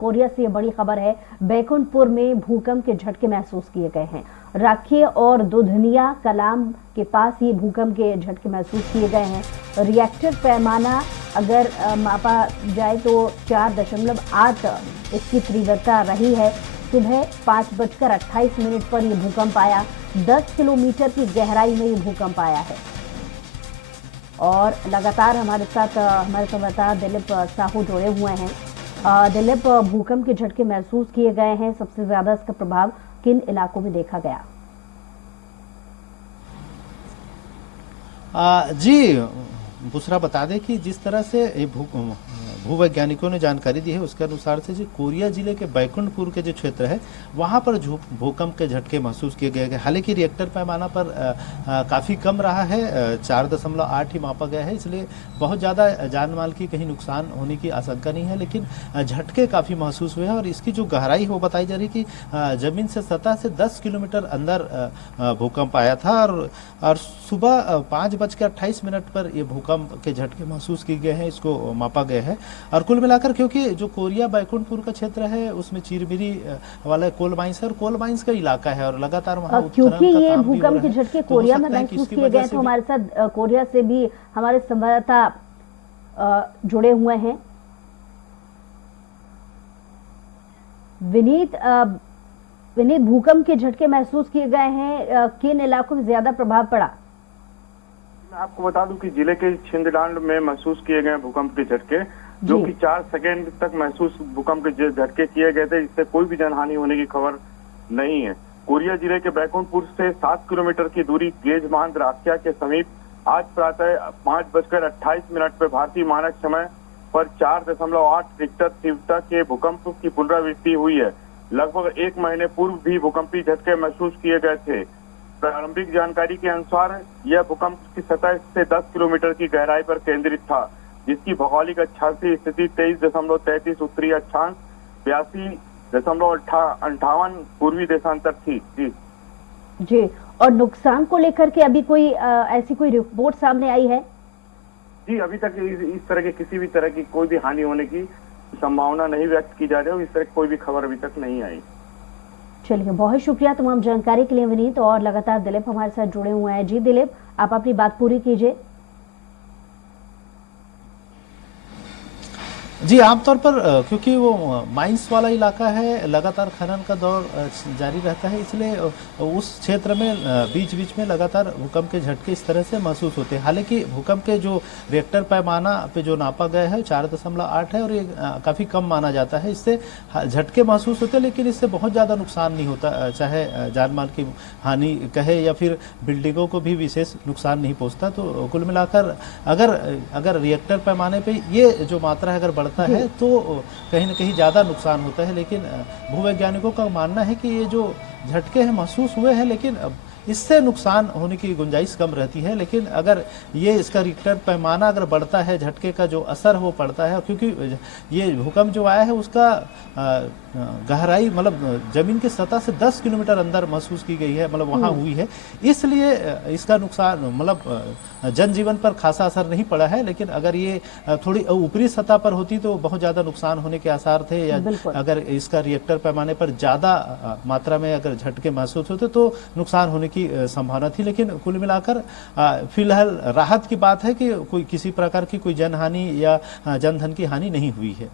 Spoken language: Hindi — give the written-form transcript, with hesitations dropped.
कोरिया से ये बड़ी खबर है। बैकुंठपुर में भूकंप के झटके महसूस किए गए हैं। राखी और दुधनिया कलाम के पास ये भूकंप के झटके महसूस किए गए हैं। रिएक्टर पैमाना अगर मापा जाए तो 4.8 इसकी तीव्रता रही है। सुबह 5:28 पर यह भूकंप आया। 10 किलोमीटर की गहराई में ये भूकंप आया है। और लगातार हमारे साथ हमारे संवाददाता दिलीप साहू जुड़े हुए हैं। दिलीप, भूकंप के झटके महसूस किए गए हैं। सबसे ज्यादा इसका प्रभाव किन इलाकों में देखा गया? जी बुसरा, बता दें कि जिस तरह से ये भूवैज्ञानिकों ने जानकारी दी है उसके अनुसार से जो कोरिया जिले के बैकुंठपुर के जो क्षेत्र है वहां पर भूकंप के झटके महसूस किए गए हैं। हालांकि रिएक्टर पैमाना पर काफ़ी कम रहा है, 4.8 ही मापा गया है, इसलिए बहुत ज़्यादा जान माल की कहीं नुकसान होने की आशंका नहीं है। लेकिन झटके काफ़ी महसूस हुए हैं और इसकी जो गहराई है वो बताई जा रही है कि जमीन से सतह से 10 किलोमीटर अंदर भूकंप आया था। और सुबह 5:28 पर ये भूकंप के झटके महसूस किए गए हैं, इसको मापा गया है। और कुल मिलाकर क्योंकि जो कोरिया बैकुंठपुर का क्षेत्र है उसमें चिरमिरी वाला कोल माइंस है और कोल माइंस का इलाका है और लगातार वहां क्योंकि ये भूकंप के झटके कोरिया में महसूस किए गए, तो हमारे साथ कोरिया से भी हमारे संवाददाता जुड़े हुए हैं। विनीत, भूकंप के झटके महसूस किए गए हैं, किन इलाकों में ज्यादा प्रभाव पड़ा? मैं आपको बता दूं कि जिले के छिंदडांड में महसूस किए गए भूकंप के झटके, जो कि 4 सेकेंड तक महसूस भूकंप के झटके किए गए थे, जिससे कोई भी जनहानि होने की खबर नहीं है। कोरिया जिले के बैकुंठपुर से 7 किलोमीटर की दूरी गेज बांध राखिया के समीप आज प्रातः 5:28 पर भारतीय मानक समय पर 4.8 रिक्टर तीव्रता के भूकंप की पुनरावृत्ति हुई है। लगभग 1 महीने पूर्व भी भूकंपी झटके महसूस किए गए थे। प्रारंभिक जानकारी के अनुसार यह भूकंप की सतह से 10 किलोमीटर की गहराई पर केंद्रित था, जिसकी भौगोलिक अक्षांशीय स्थिति 23.33 उत्तरी अक्षांश, 82.58 पूर्वी देशांतर थी। जी, और नुकसान को लेकर के अभी कोई ऐसी कोई रिपोर्ट सामने आई है? जी, अभी तक इस तरह के किसी भी तरह की कोई भी हानि होने की संभावना नहीं व्यक्त की जा रही है। इस तरह की कोई भी खबर अभी तक नहीं आई। चलिए, बहुत शुक्रिया तमाम जानकारी के लिए विनीत। और लगातार दिलीप हमारे साथ जुड़े हुए हैं। जी दिलीप, आप अपनी बात पूरी कीजिए। जी, आमतौर पर क्योंकि वो माइंस वाला इलाका है, लगातार खनन का दौर जारी रहता है, इसलिए उस क्षेत्र में बीच बीच में लगातार भूकंप के झटके इस तरह से महसूस होते हैं। हालांकि भूकंप के जो रिएक्टर पैमाना पे जो नापा गया है 4.8 है और ये काफ़ी कम माना जाता है। इससे झटके महसूस होते हैं, लेकिन इससे बहुत ज़्यादा नुकसान नहीं होता, चाहे जान माल की हानि कहे या फिर बिल्डिंगों को भी विशेष नुकसान नहीं पहुँचता। तो कुल मिलाकर अगर रिएक्टर पैमाने पर ये जो मात्रा है अगर है तो कहीं ना कहीं ज्यादा नुकसान होता है। लेकिन भूवैज्ञानिकों का मानना है कि ये जो झटके हैं महसूस हुए हैं, लेकिन इससे नुकसान होने की गुंजाइश कम रहती है। लेकिन अगर ये इसका रिक्टर पैमाना अगर बढ़ता है, झटके का जो असर वो पड़ता है, क्योंकि ये भूकंप जो आया है उसका गहराई मतलब जमीन की सतह से 10 किलोमीटर अंदर महसूस की गई है, मतलब वहाँ हुई है, इसलिए इसका नुकसान मतलब जनजीवन पर खासा असर नहीं पड़ा है। लेकिन अगर ये थोड़ी ऊपरी सतह पर होती तो बहुत ज्यादा नुकसान होने के आसार थे, या अगर इसका रिएक्टर पैमाने पर ज्यादा मात्रा में अगर झटके महसूस होते तो नुकसान होने की संभावना थी। लेकिन कुल मिलाकर फिलहाल राहत की बात है कि कोई किसी प्रकार की कोई जनहानि या जनधन की हानि नहीं हुई है।